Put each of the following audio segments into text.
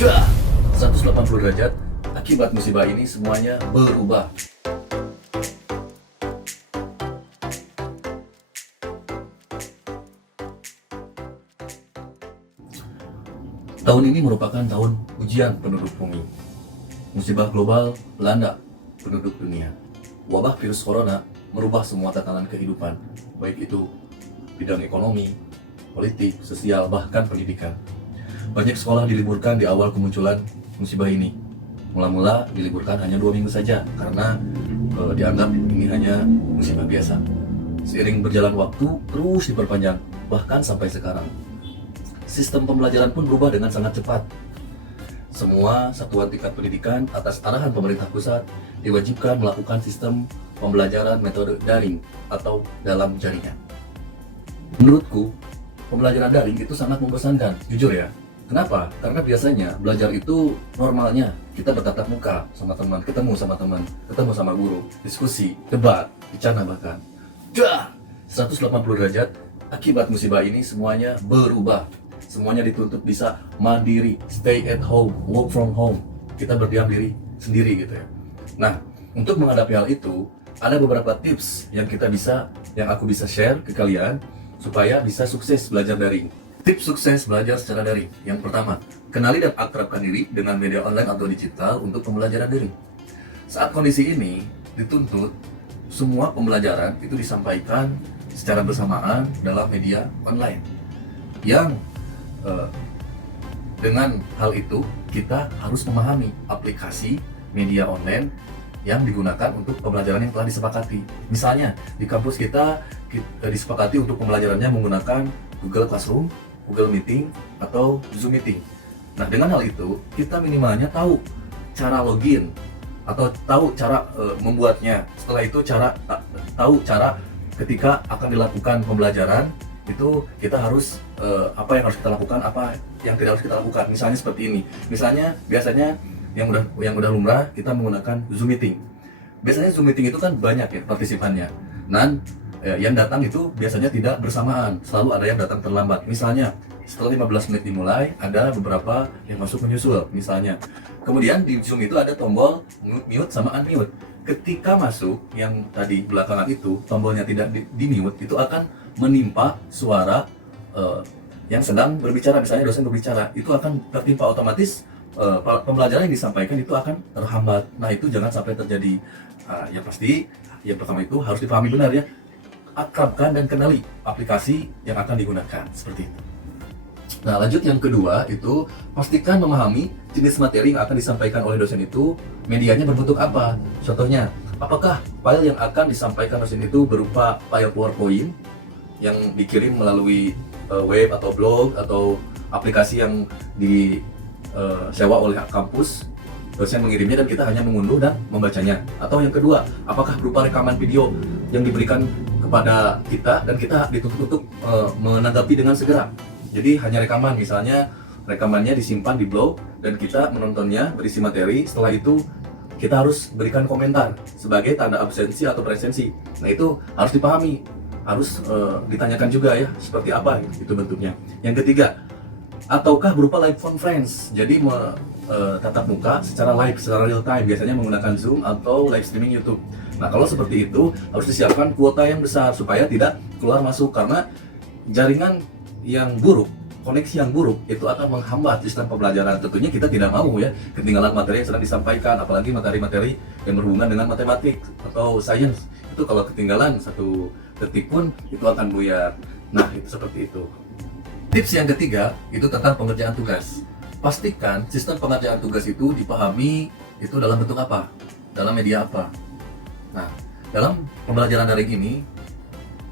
Dah! 180 derajat, akibat musibah ini semuanya berubah. Tahun ini merupakan tahun ujian penduduk bumi. Musibah global melanda penduduk dunia. Wabah virus corona merubah semua tatanan kehidupan, baik itu bidang ekonomi, politik, sosial, bahkan pendidikan. Banyak sekolah diliburkan di awal kemunculan musibah ini. Mula-mula diliburkan hanya 2 minggu saja karena dianggap ini hanya musibah biasa. Seiring berjalan waktu terus diperpanjang, bahkan sampai sekarang. Sistem pembelajaran pun berubah dengan sangat cepat. Semua satuan tingkat pendidikan atas arahan pemerintah pusat diwajibkan melakukan sistem pembelajaran metode daring atau dalam jaringan. Menurutku, pembelajaran daring itu sangat membosankan, jujur ya. Kenapa? Karena biasanya belajar itu normalnya kita bertatap muka sama teman, ketemu sama teman, ketemu sama guru, diskusi, debat, bicara bahkan. Dah! 180 derajat, akibat musibah ini semuanya berubah. Semuanya dituntut bisa mandiri, stay at home, work from home. Kita berdiam diri sendiri gitu ya. Nah, untuk menghadapi hal itu, ada beberapa tips yang aku bisa share ke kalian supaya bisa sukses belajar daring. Tips sukses belajar secara daring. Yang pertama, kenali dan akrabkan diri dengan media online atau digital untuk pembelajaran daring. Saat kondisi ini dituntut semua pembelajaran itu disampaikan secara bersamaan dalam media online. Yang dengan hal itu kita harus memahami aplikasi media online yang digunakan untuk pembelajaran yang telah disepakati. Misalnya di kampus kita disepakati untuk pembelajarannya menggunakan Google Classroom, Google Meeting, atau Zoom Meeting. Nah, dengan hal itu kita minimalnya tahu cara login atau tahu cara membuatnya. Setelah itu tahu cara ketika akan dilakukan pembelajaran itu kita harus apa yang harus kita lakukan, apa yang tidak harus kita lakukan. Misalnya seperti ini. Misalnya biasanya yang udah lumrah kita menggunakan Zoom Meeting. Biasanya Zoom Meeting itu kan banyak ya partisipannya. Dan yang datang itu biasanya tidak bersamaan, selalu ada yang datang terlambat. Misalnya setelah 15 menit dimulai, ada beberapa yang masuk menyusul misalnya. Kemudian di Zoom itu ada tombol mute sama unmute. Ketika masuk yang tadi belakangan itu tombolnya tidak di mute, itu akan menimpa suara yang sedang berbicara. Misalnya dosen berbicara, itu akan tertimpa otomatis. Pembelajaran yang disampaikan itu akan terhambat. Nah, itu jangan sampai terjadi. Yang pasti yang pertama itu harus dipahami benar ya, akrabkan dan kenali aplikasi yang akan digunakan, seperti itu. Nah, lanjut yang kedua itu pastikan memahami jenis materi yang akan disampaikan oleh dosen itu, medianya berbentuk apa. Contohnya, apakah file yang akan disampaikan dosen itu berupa file PowerPoint yang dikirim melalui web atau blog atau aplikasi yang disewa oleh kampus, dosen mengirimnya dan kita hanya mengunduh dan membacanya. Atau yang kedua, apakah berupa rekaman video yang diberikan kepada kita dan kita dituntut untuk menanggapi dengan segera. Jadi hanya rekaman, misalnya rekamannya disimpan di blog dan kita menontonnya berisi materi. Setelah itu kita harus berikan komentar sebagai tanda absensi atau presensi. Nah, itu harus dipahami, harus ditanyakan juga ya seperti apa itu bentuknya. Yang ketiga, ataukah berupa live conference, jadi tatap muka secara live, secara real time, biasanya menggunakan Zoom atau live streaming YouTube. Nah, kalau seperti itu harus disiapkan kuota yang besar supaya tidak keluar masuk, karena jaringan yang buruk, koneksi yang buruk itu akan menghambat sistem pembelajaran. Tentunya kita tidak mau ya ketinggalan materi yang sedang disampaikan, apalagi materi-materi yang berhubungan dengan matematik atau sains. Itu kalau ketinggalan 1 detik pun itu akan buyar. Nah, itu seperti itu. Tips yang ketiga itu tentang pengerjaan tugas. Pastikan sistem pengerjaan tugas itu dipahami itu dalam bentuk apa, dalam media apa. Nah, dalam pembelajaran daring ini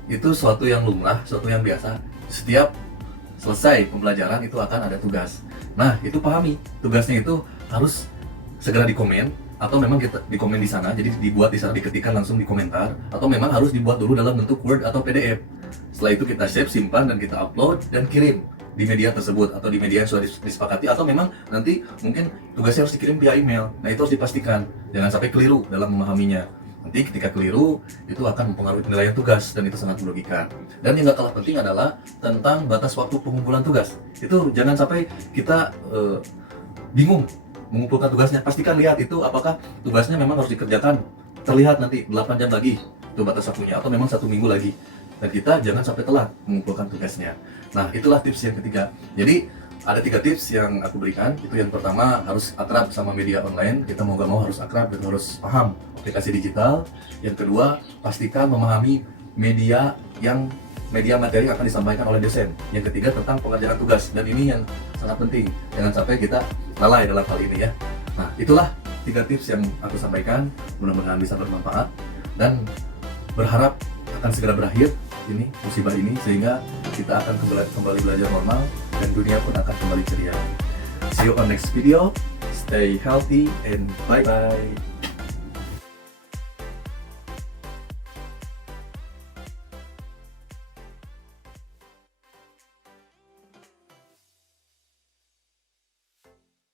itu suatu yang lumrah, suatu yang biasa. Setiap selesai pembelajaran itu akan ada tugas. Nah, itu pahami tugasnya itu harus segera dikomen, atau memang kita dikomen di sana, jadi dibuat di sana, diketikkan langsung di komentar, atau memang harus dibuat dulu dalam bentuk Word atau PDF. Setelah itu kita save, simpan, dan kita upload dan kirim di media tersebut atau di media yang sudah disepakati, atau memang nanti mungkin tugasnya harus dikirim via email. Nah, itu harus dipastikan, jangan sampai keliru dalam memahaminya. Nanti ketika keliru itu akan mempengaruhi penilaian tugas dan itu sangat merugikan. Dan yang gak kalah penting adalah tentang batas waktu pengumpulan tugas. Itu jangan sampai kita bingung mengumpulkan tugasnya, pastikan lihat itu apakah tugasnya memang harus dikerjakan terlihat nanti 8 jam lagi itu batas waktunya, atau memang 1 minggu lagi, dan kita jangan sampai telat mengumpulkan tugasnya. Nah, itulah tips yang ketiga. Jadi ada 3 tips yang aku berikan. Itu yang pertama, harus akrab sama media online. Kita mau gak mau harus akrab dan harus paham aplikasi digital. Yang kedua, pastikan memahami media materi yang akan disampaikan oleh dosen. Yang ketiga, tentang pengerjaan tugas, dan ini yang sangat penting, jangan sampai kita lalai dalam hal ini ya. Nah, itulah 3 tips yang aku sampaikan, mudah-mudahan bisa bermanfaat dan berharap akan segera berakhir ini musibah ini, sehingga kita akan kembali belajar normal dan dunia pun akan kembali ceria. See you on next video. Stay healthy and bye bye.